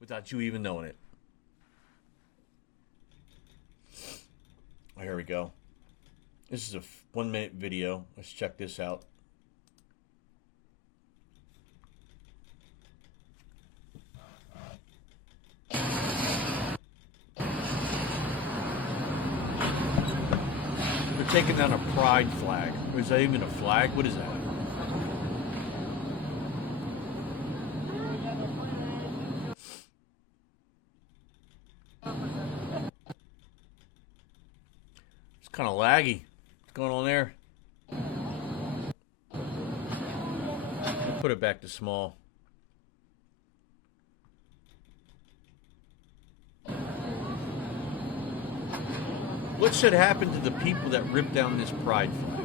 without you even knowing it. Oh, here we go. This is a 1-minute video. Let's check this out. They're taking down a pride flag. Is that even a flag? What is that? It's kind of laggy. What's going on there? Put it back to small. What should happen to the people that ripped down this pride flag?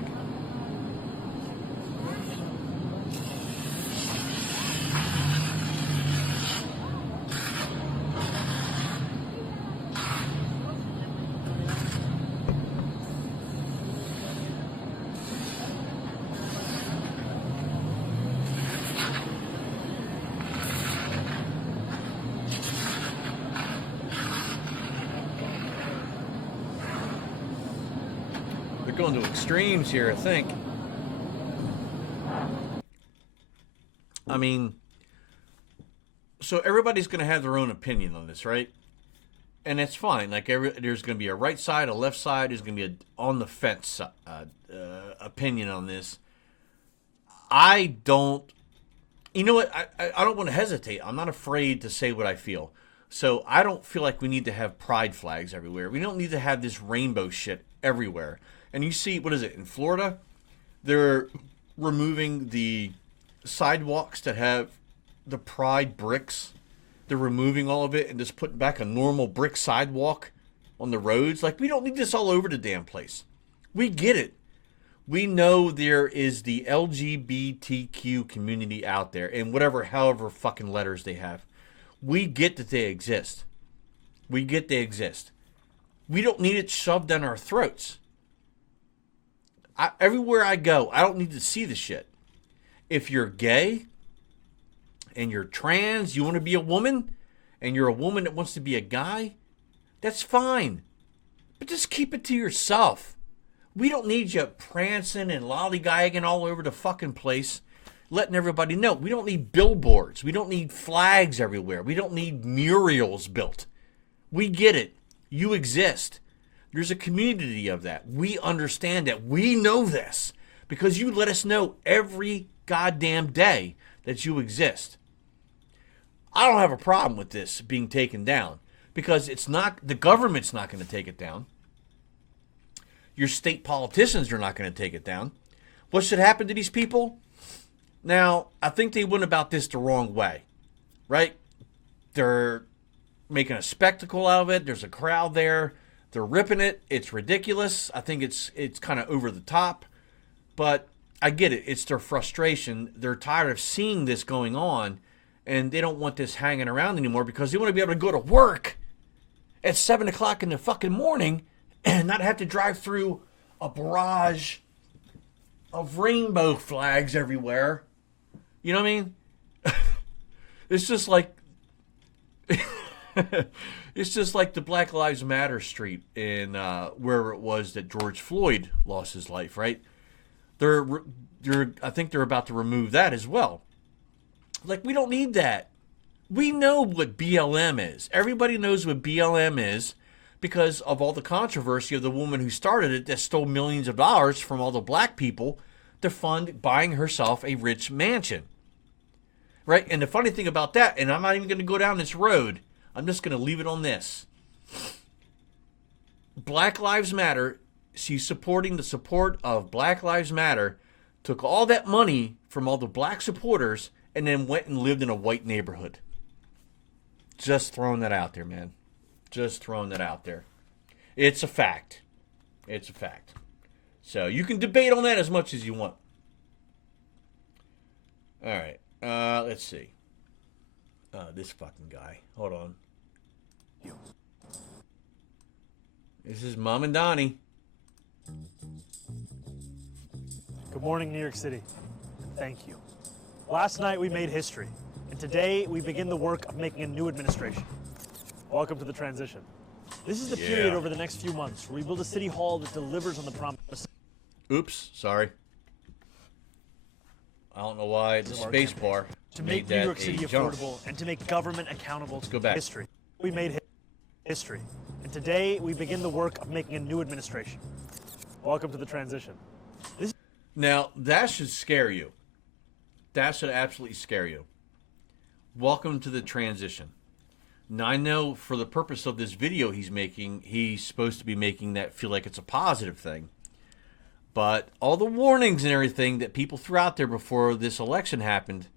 They're going to extremes here, I think. I mean, so everybody's going to have their own opinion on this, right? And it's fine. Like, there's going to be a right side, a left side. There's going to be a on the fence opinion on this. I don't. You know what? I don't want to hesitate. I'm not afraid to say what I feel. So I don't feel like we need to have pride flags everywhere. We don't need to have this rainbow shit everywhere. And you see, what is it, in Florida? They're removing the sidewalks that have the pride bricks. They're removing all of it and just putting back a normal brick sidewalk on the roads. Like, we don't need this all over the damn place. We get it. We know there is the LGBTQ community out there, and however fucking letters they have. We get that they exist. We get they exist. We don't need it shoved down our throats. Everywhere I go, I don't need to see the shit. If you're gay and you're trans, you want to be a woman, and you're a woman that wants to be a guy, that's fine. But just keep it to yourself. We don't need you prancing and lollygagging all over the fucking place, letting everybody know. We don't need billboards. We don't need flags everywhere. We don't need murals built. We get it. You exist. There's a community of that. We understand that. We know this because you let us know every goddamn day that you exist. I don't have a problem with this being taken down because it's not, the government's not going to take it down. Your state politicians are not going to take it down. What should happen to these people? Now, I think they went about this the wrong way, right? They're making a spectacle out of it. There's a crowd there. They're ripping it. It's ridiculous. I think it's kind of over the top. But I get it. It's their frustration. They're tired of seeing this going on, and they don't want this hanging around anymore because they want to be able to go to work at 7 o'clock in the fucking morning and not have to drive through a barrage of rainbow flags everywhere. You know what I mean? It's just like... It's just like the Black Lives Matter street in where it was that George Floyd lost his life, right? I think they're about to remove that as well. Like, we don't need that. We know what BLM is. Everybody knows what BLM is because of all the controversy of the woman who started it that stole millions of dollars from all the black people to fund buying herself a rich mansion. Right? And the funny thing about that, and I'm not even going to go down this road, I'm just going to leave it on this. Black Lives Matter, she's supporting the support of Black Lives Matter, took all that money from all the black supporters and then went and lived in a white neighborhood. Just throwing that out there, man. Just throwing that out there. It's a fact. It's a fact. So you can debate on that as much as you want. All right. Let's see. This fucking guy. Hold on. This is Mom and Donnie. Good morning, New York City. Thank you. Last night we made history. and today we begin the work of making a new administration. Welcome to the transition. This is the period over the next few months where we build a city hall that delivers on the promise. Oops, sorry. I don't know why the space bar To make New York City affordable and to make government accountable. Let's go back. History. We made history. And today we begin the work of making a new administration. Welcome to the transition. Now, that should scare you. That should absolutely scare you. Welcome to the transition. Now, I know for the purpose of this video he's making, he's supposed to be making that feel like it's a positive thing. But all the warnings and everything that people threw out there before this election happened,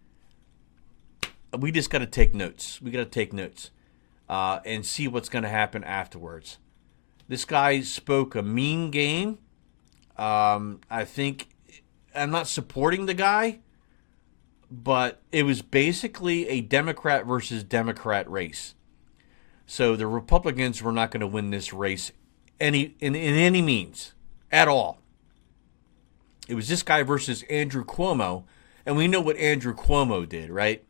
we just got to take notes. We got to take notes and see what's going to happen afterwards. This guy spoke a mean game. I think I'm not supporting the guy, but it was basically a Democrat versus Democrat race. So the Republicans were not going to win this race in any means at all. It was this guy versus Andrew Cuomo, and we know what Andrew Cuomo did, right?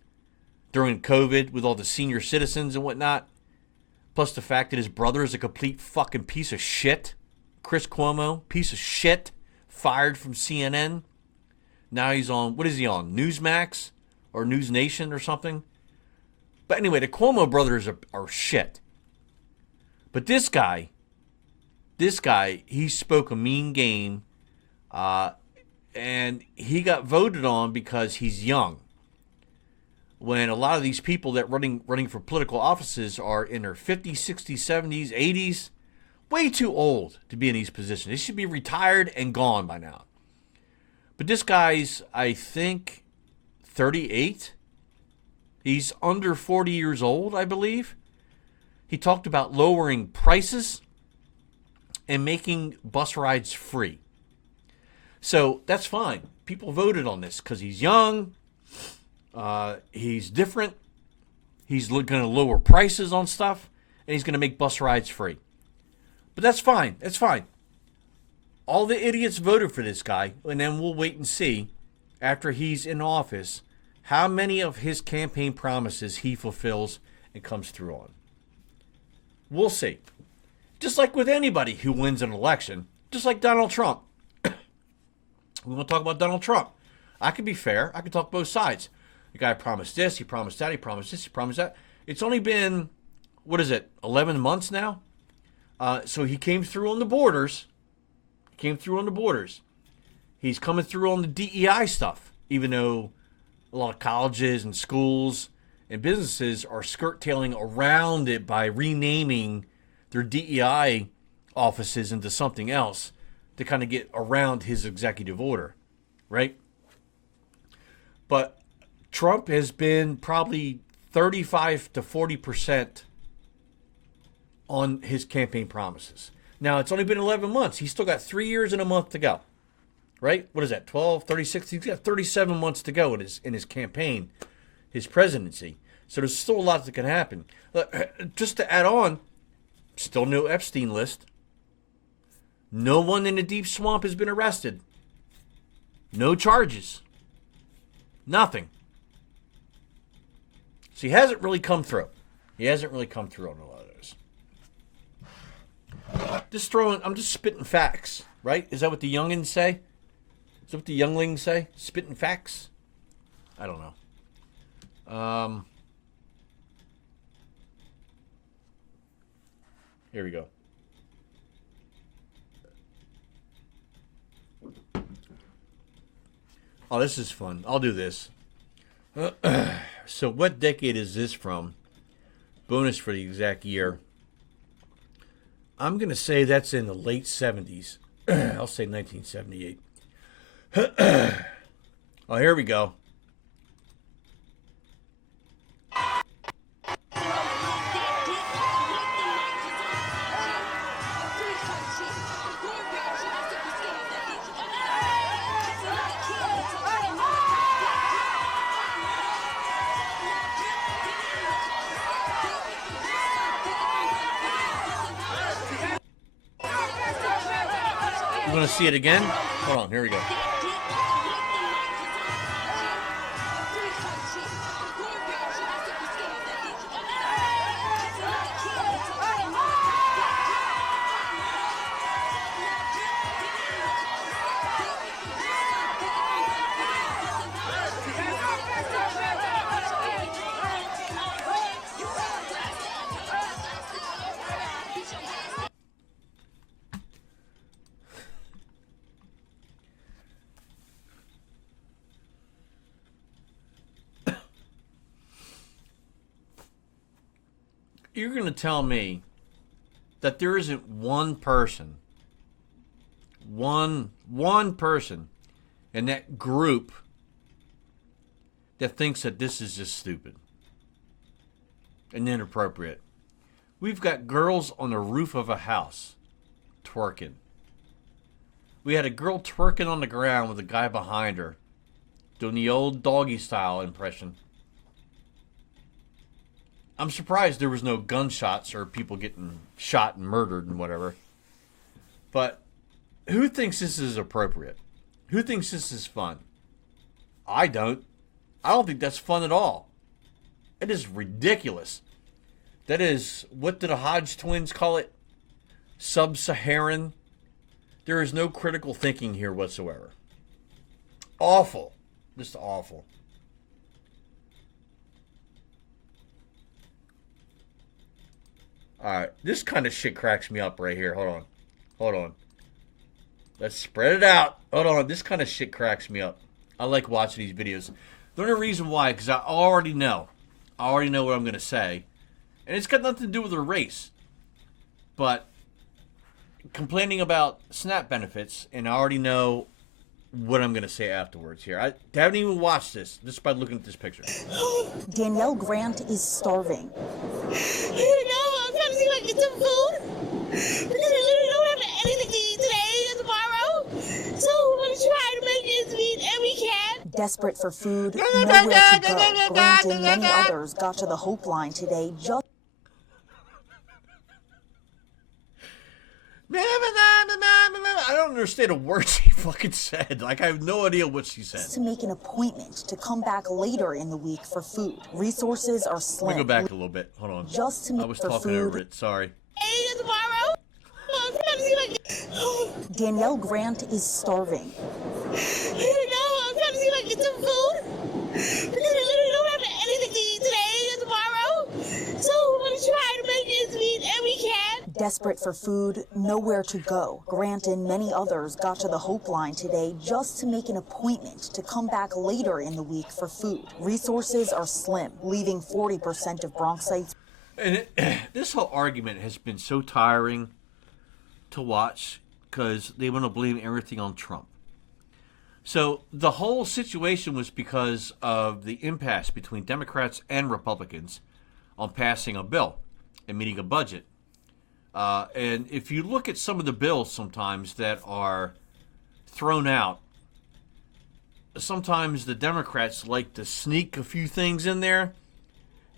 During COVID with all the senior citizens and whatnot. Plus the fact that his brother is a complete fucking piece of shit. Chris Cuomo, piece of shit, fired from CNN. Now he's on, what is he on, Newsmax or News Nation or something? But anyway, the Cuomo brothers are shit. But this guy, he spoke a mean game, and he got voted on because he's young. When a lot of these people that running for political offices are in their 50s, 60s, 70s, 80s, way too old to be in these positions. They should be retired and gone by now. But this guy's, I think, 38. He's under 40 years old, I believe. He talked about lowering prices and making bus rides free. So that's fine. People voted on this because he's young. He's different. He's going to lower prices on stuff. And he's going to make bus rides free. But that's fine. That's fine. All the idiots voted for this guy. And then we'll wait and see after he's in office how many of his campaign promises he fulfills and comes through on. We'll see. Just like with anybody who wins an election, just like Donald Trump. We want to talk about Donald Trump. I can be fair. I can talk both sides. The guy promised this, he promised that, he promised this, he promised that. It's only been, 11 months now? So he came through on the borders. He's coming through on the DEI stuff, even though a lot of colleges and schools and businesses are skirt-tailing around it by renaming their DEI offices into something else to kind of get around his executive order, right? But Trump has been probably 35 to 40% on his campaign promises. Now, it's only been 11 months. He's still got 3 years and a month to go. Right? What is that? 12, 36? He's got 37 months to go in his campaign, his presidency. So there's still a lot that can happen. Just to add on, still no Epstein list. No one in the deep swamp has been arrested. No charges. Nothing. So he hasn't really come through. He hasn't really come through on a lot of those. I'm just spitting facts, right? Is that what the youngins say? Is that what the younglings say? Spitting facts? I don't know. Here we go. Oh, this is fun. I'll do this. So what decade is this from? Bonus for the exact year. I'm going to say that's in the late 70s. I'll say 1978. Oh, here we go. You want to see it again? Hold on, here we go. you're going to tell me that there isn't one person, one person in that group that thinks that this is just stupid and inappropriate. We've got girls on the roof of a house twerking. We had a girl twerking on the ground with a guy behind her doing the old doggy style impression. I'm surprised there was no gunshots or people getting shot and murdered and whatever. But who thinks this is appropriate? Who thinks this is fun? I don't. I don't think that's fun at all. It is ridiculous. That is, what did the Hodge twins call it? Sub-Saharan. There is no critical thinking here whatsoever. Awful. Just awful. Alright, this kind of shit cracks me up right here. Hold on. Let's spread it out. Hold on, this kind of shit cracks me up. I like watching these videos. The only reason why, because I already know what I'm going to say. And it's got nothing to do with the race. But complaining about SNAP benefits, and I already know what I'm going to say afterwards here. I haven't even watched this, just by looking at this picture. Danielle Grant is starving. I'm trying to see if I can get some food. Because we literally don't have anything to eat today or tomorrow. So we're going to try to make ends meet, and we can. Desperate for food, nowhere to go. Grant and many others got to the Hope Line today just I don't understand a word she fucking said. Like, I have no idea what she said. to make an appointment to come back later in the week for food. Resources are Let slim. me go back a little bit. Hold on. Just to I make was for talking food. over it. Sorry. And tomorrow. I'm trying to see if I can. Danielle Grant is starving. I'm trying to see if I can get some food. Because we literally don't have anything to eat today or tomorrow. So we're going to try to make ends meet, and we can. Desperate for food, nowhere to go. Grant and many others got to the Hope Line today just to make an appointment to come back later in the week for food. Resources are slim, leaving 40% of Bronxites. And this whole argument has been so tiring to watch because they want to blame everything on Trump. So the whole situation was because of the impasse between Democrats and Republicans on passing a bill and meeting a budget. And if you look at some of the bills sometimes that are thrown out, sometimes the Democrats like to sneak a few things in there.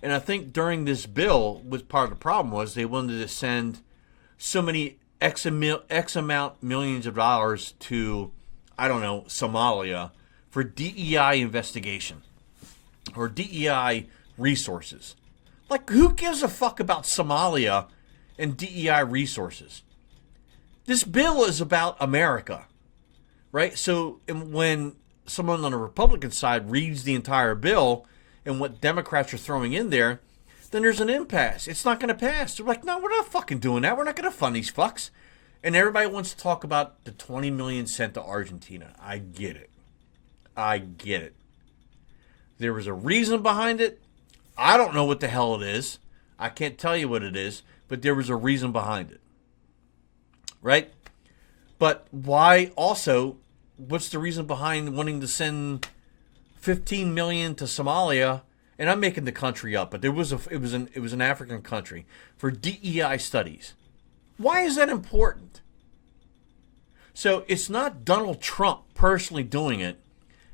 And I think during this bill, what part of the problem was they wanted to send so many X amount millions of dollars to, I don't know, Somalia for DEI investigation or DEI resources. Like, who gives a fuck about Somalia and DEI resources? This bill is about America, right? So when someone on the Republican side reads the entire bill and what Democrats are throwing in there, then there's an impasse. It's not going to pass. They're like, no, we're not fucking doing that. We're not going to fund these fucks. And everybody wants to talk about the $20 million sent to Argentina. I get it. There was a reason behind it. I don't know what the hell it is. I can't tell you what it is, but there was a reason behind it. Right? But why also, what's the reason behind wanting to send $15 million to Somalia? And I'm making the country up, but it was an African country for DEI studies. Why is that important? So it's not Donald Trump personally doing it.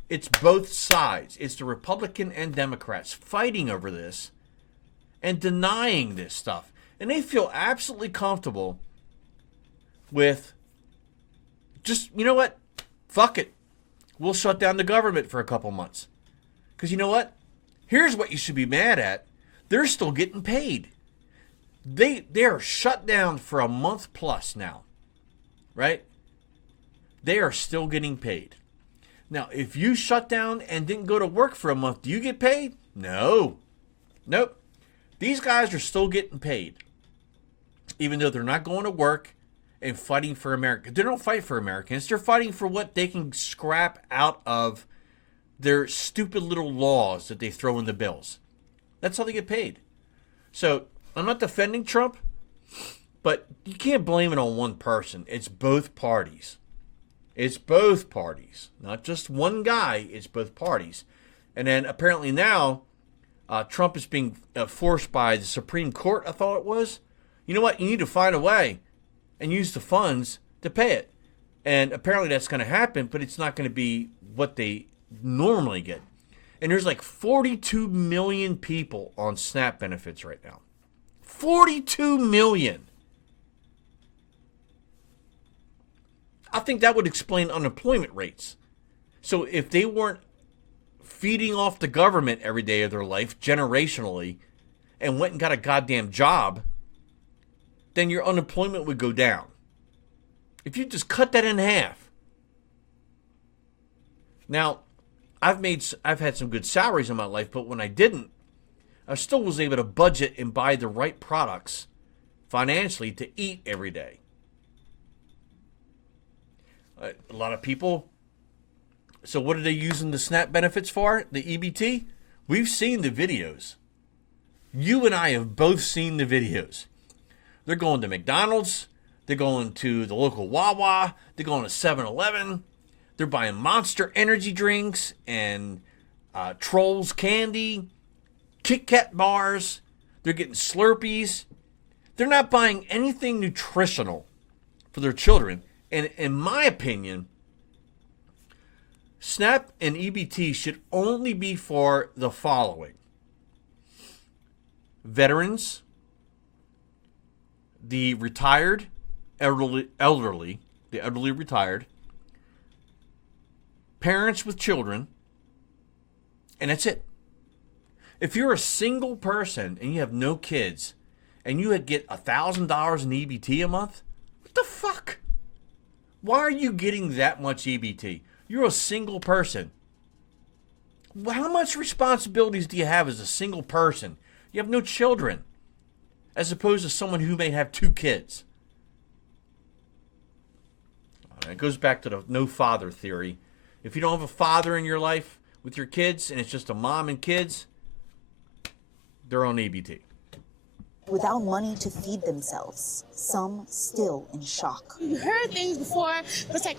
It's both sides. It's the Republican and Democrats fighting over this and denying this stuff. And they feel absolutely comfortable with just, you know what? Fuck it. We'll shut down the government for a couple months. Because you know what? Here's what you should be mad at. They're still getting paid. They're shut down for a month plus now. Right? They are still getting paid. Now, if you shut down and didn't go to work for a month, do you get paid? No. Nope. These guys are still getting paid. Even though they're not going to work and fighting for America. They don't fight for Americans. They're fighting for what they can scrap out of their stupid little laws that they throw in the bills. That's how they get paid. So I'm not defending Trump, but you can't blame it on one person. It's both parties. It's both parties. Not just one guy. It's both parties. And then apparently now, Trump is being forced by the Supreme Court, I thought it was. You know what? You need to find a way and use the funds to pay it. And apparently that's going to happen, but it's not going to be what they normally get. And there's like 42 million people on SNAP benefits right now. 42 million. I think that would explain unemployment rates. So if they weren't feeding off the government every day of their life, generationally, and went and got a goddamn job, then your unemployment would go down. If you just cut that in half. Now, I've had some good salaries in my life, but when I didn't, I still was able to budget and buy the right products financially to eat every day. A lot of people. So what are they using the SNAP benefits for? The EBT? We've seen the videos. You and I have both seen the videos. They're going to McDonald's. They're going to the local Wawa. They're going to 7-Eleven. They're buying Monster energy drinks and Trolls candy, Kit Kat bars. They're getting Slurpees. They're not buying anything nutritional for their children. And in my opinion, SNAP and EBT should only be for the following: veterans, the retired, the elderly retired, parents with children, and that's it. If you're a single person and you have no kids and you get $1,000 in EBT a month, what the fuck? Why are you getting that much EBT? You're a single person. How much responsibilities do you have as a single person? You have no children, as opposed to someone who may have 2 kids. It goes back to the no father theory. If you don't have a father in your life with your kids and it's just a mom and kids, they're on EBT. Without money to feed themselves, some still in shock. You heard things before, but it's like,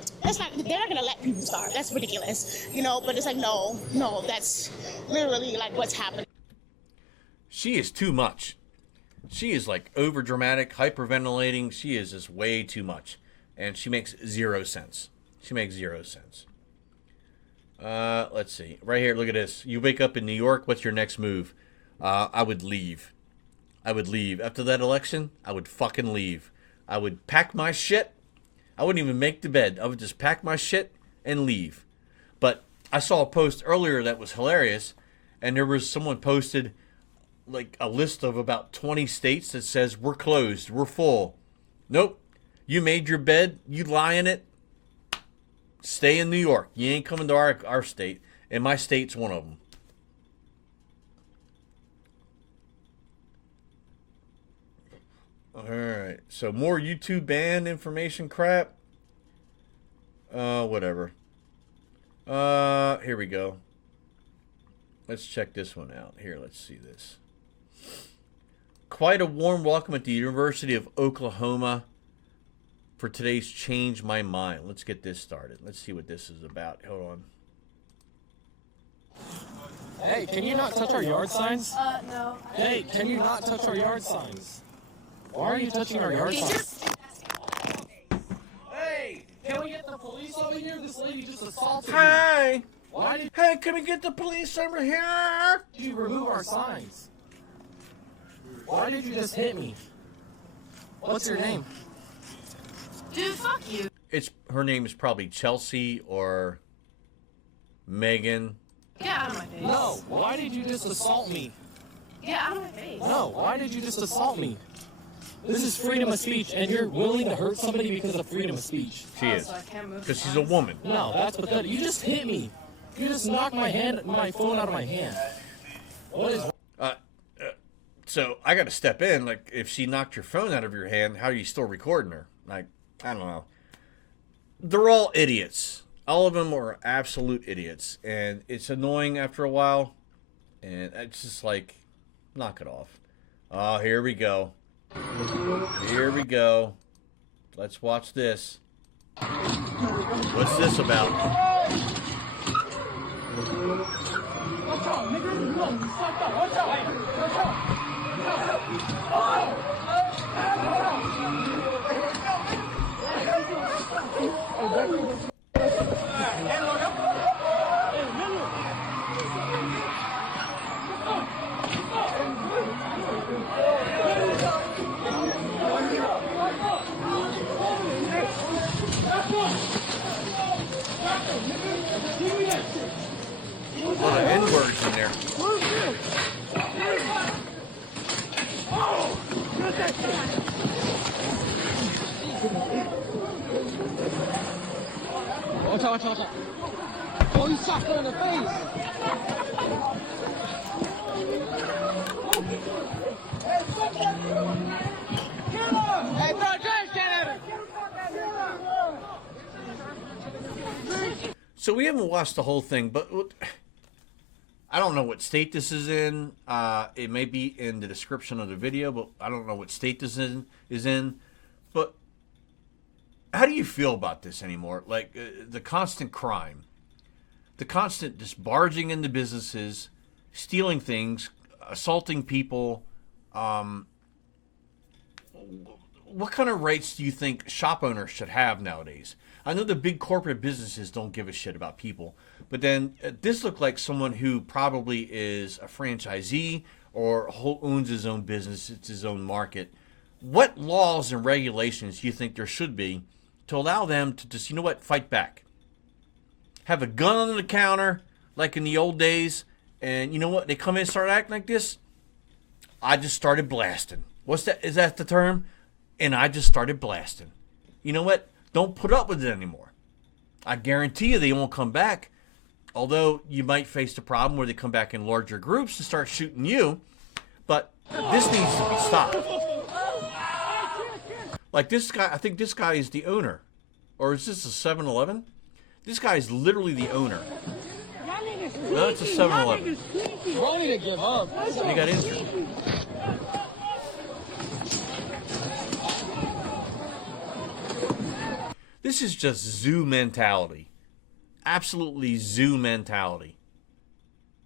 they're not gonna let people starve. That's ridiculous, but it's like, no, that's literally like what's happening. She is too much. She is like over dramatic, hyperventilating. She is just way too much. And she makes 0 sense. She makes 0 sense. Let's see. Right here, look at this. You wake up in New York, what's your next move? I would leave. After that election, I would fucking leave. I would pack my shit. I wouldn't even make the bed. I would just pack my shit and leave. But I saw a post earlier that was hilarious, and there was someone posted like a list of about 20 states that says, we're closed, we're full. Nope. You made your bed, you lie in it, stay in New York. You ain't coming to our state, and my state's one of them. Alright, so more YouTube ban information crap. Whatever. Here we go. Let's check this one out. Here, let's see this. Quite a warm welcome at the University of Oklahoma for today's Change My Mind. Let's get this started. Let's see what this is about. Hold on. Hey, can you not touch our yard signs? No. Hey, can you not touch our yard signs? Why are you touching our yard signs? Hey, can we get the police over here? This lady just assaulted me. Hey! Why did Hey, can we get the police over here? you remove our signs? Why did you just hit me? What's your name? Dude, fuck you. Her name is probably Chelsea or Megan. Get out of my face. No, why did you just assault me? Get out of my face. No, why did you just assault me? This is freedom of speech, and you're willing to hurt somebody because of freedom of speech. She is. So I can't move Because the she's a signs. woman. No, that's pathetic. You just hit me. You just knocked my phone out of my hand. What is... So I got to step in. Like, if she knocked your phone out of your hand, how are you still recording her? Like, I don't know. They're all idiots. All of them are absolute idiots. And it's annoying after a while. And it's just like, knock it off. Oh, here we go. Here we go. Let's watch this. What's this about? A lot of N-words in there. Watch out. Oh, you socked her in the face. Hey, bro, Josh, get at her. So we haven't watched the whole thing, but I don't know what state this is in. It may be in the description of the video, but I don't know what state this is in. But how do you feel about this anymore? Like the constant crime, the constant just barging into businesses, stealing things, assaulting people. What kind of rights do you think shop owners should have nowadays? I know the big corporate businesses don't give a shit about people, but then this looked like someone who probably is a franchisee or owns his own business, it's his own market. What laws and regulations do you think there should be to allow them to just, you know what, fight back? Have a gun on the counter like in the old days, and you know what, they come in and start acting like this? I just started blasting. What's that? Is that the term? And I just started blasting. You know what? Don't put up with it anymore. I guarantee you they won't come back. Although you might face the problem where they come back in larger groups and start shooting you. But this needs to be stopped. Like this guy, I think this guy is the owner. Or is this a 7-Eleven? This guy is literally the owner. No, it's a 7-Eleven. Bro, need to give up. He got injured. This is just zoo mentality. Absolutely zoo mentality.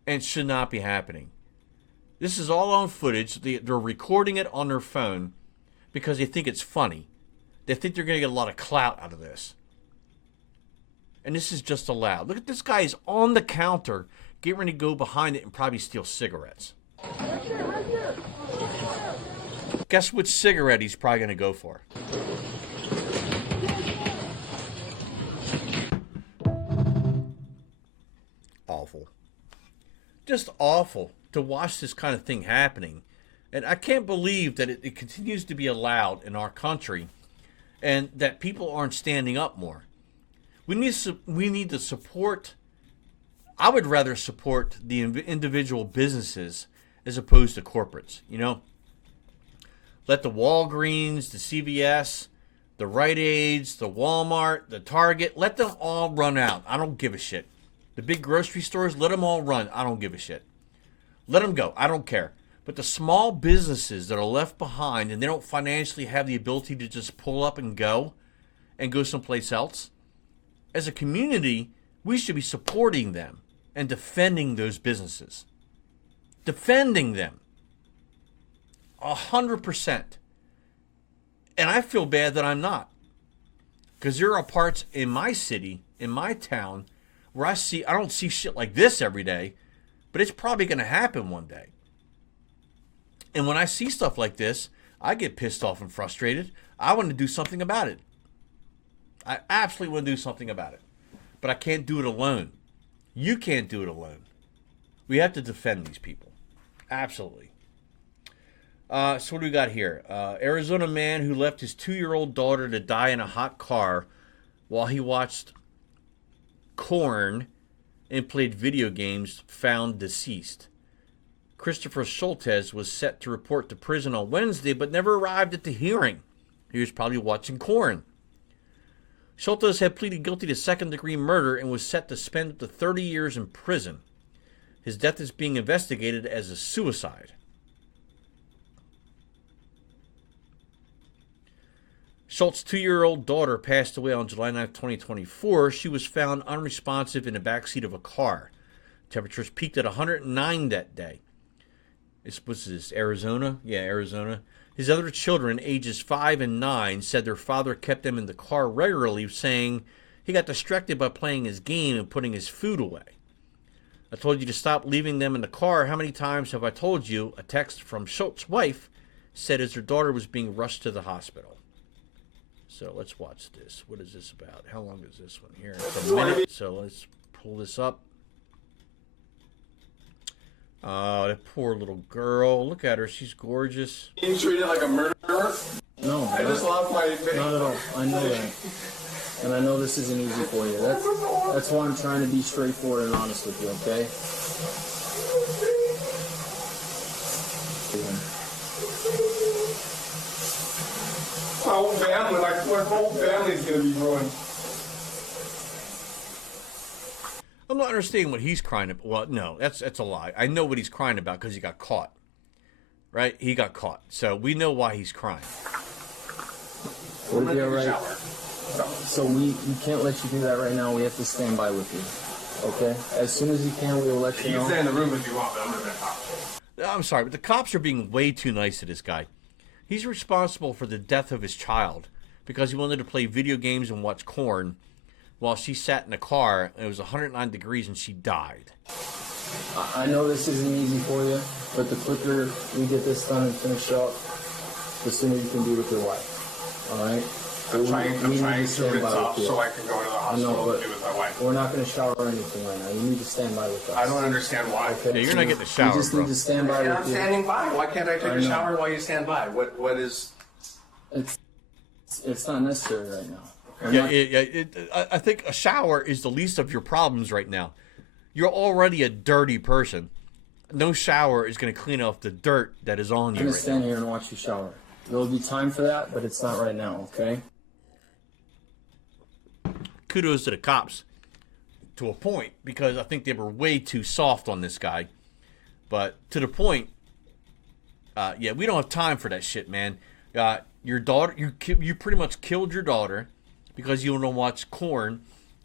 And it should not be happening. This is all on footage. They're recording it on their phone because they think it's funny. They think they're going to get a lot of clout out of this. And this is just allowed. Look at this guy. He's on the counter, getting ready to go behind it and probably steal cigarettes. Guess which cigarette he's probably going to go for. Awful. Just awful to watch this kind of thing happening. And I can't believe that it continues to be allowed in our country and that people aren't standing up more. We need to support, I would rather support the individual businesses as opposed to corporates, you know. Let the Walgreens, the CVS, the Rite Aids, the Walmart, the Target, let them all run out. I don't give a shit. The big grocery stores, let them all run. I don't give a shit. Let them go. I don't care. But the small businesses that are left behind and they don't financially have the ability to just pull up and go someplace else, as a community, we should be supporting them and defending those businesses. Defending them. 100%. And I feel bad that I'm not. Because there are parts in my city, in my town, where I don't see shit like this every day, but it's probably going to happen one day. And when I see stuff like this, I get pissed off and frustrated. I want to do something about it. I absolutely want to do something about it. But I can't do it alone. You can't do it alone. We have to defend these people. Absolutely. So what do we got here? Arizona man who left his 2-year-old daughter to die in a hot car while he watched Korn and played video games found deceased. Christopher Schultes was set to report to prison on Wednesday but never arrived at the hearing. He was probably watching Korn. Schultes had pleaded guilty to second-degree murder and was set to spend up to 30 years in prison. His death is being investigated as a suicide. Schultz's 2-year-old daughter passed away on July 9, 2024. She was found unresponsive in the backseat of a car. Temperatures peaked at 109 that day. This Arizona? Yeah, Arizona. His other children, ages 5 and 9, said their father kept them in the car regularly, saying he got distracted by playing his game and putting his food away. I told you to stop leaving them in the car. How many times have I told you? A text from Schultz's wife said as her daughter was being rushed to the hospital. So let's watch this. What is this about? How long is this one here? It's a minute, so let's pull this up. Oh, that poor little girl. Look at her. She's gorgeous. You treated like a murderer? No. I just lost my... Not at all. I know that. And I know this isn't easy for you. That's why I'm trying to be straightforward and honest with you, okay? My whole family, my whole family's gonna be ruined. I'm not understanding what he's crying about. Well, no, that's a lie. I know what he's crying about because he got caught. Right? He got caught. So we know why he's crying. We'll be all right. So we can't let you do that right now. We have to stand by with you. Okay? As soon as you can, we will let you know. You can stay in the room if you want, but I'm gonna talk. I'm sorry, but the cops are being way too nice to this guy. He's responsible for the death of his child because he wanted to play video games and watch porn while she sat in a car and it was 109 degrees and she died. I know this isn't easy for you, but the quicker we get this done and finished up, the sooner you can be with your wife. All right? I'm trying to rinse off so I can go to the hospital and be with my wife. We're not going to shower or anything right now. You need to stand by with us. I don't understand why. Okay? Yeah, you're not getting a shower, You just bro. need to stand by And with I'm you. standing by. Why can't I take I a know. shower while you stand by? What is... It's not necessary right now. I think a shower is the least of your problems right now. You're already a dirty person. No shower is going to clean off the dirt that is on I'm you going to right stand now. here and watch you shower. There'll be time for that, but it's not right now, okay? Kudos to the cops to a point because I think they were way too soft on this guy. But to the point, yeah, we don't have time for that shit, man. Your daughter, you pretty much killed your daughter because you want to watch porn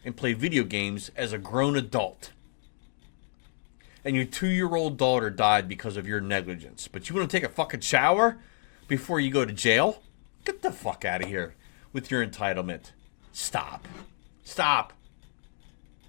and play video games as a grown adult. And your 2-year-old daughter died because of your negligence. But you want to take a fucking shower before you go to jail? Get the fuck out of here with your entitlement. Stop. Stop.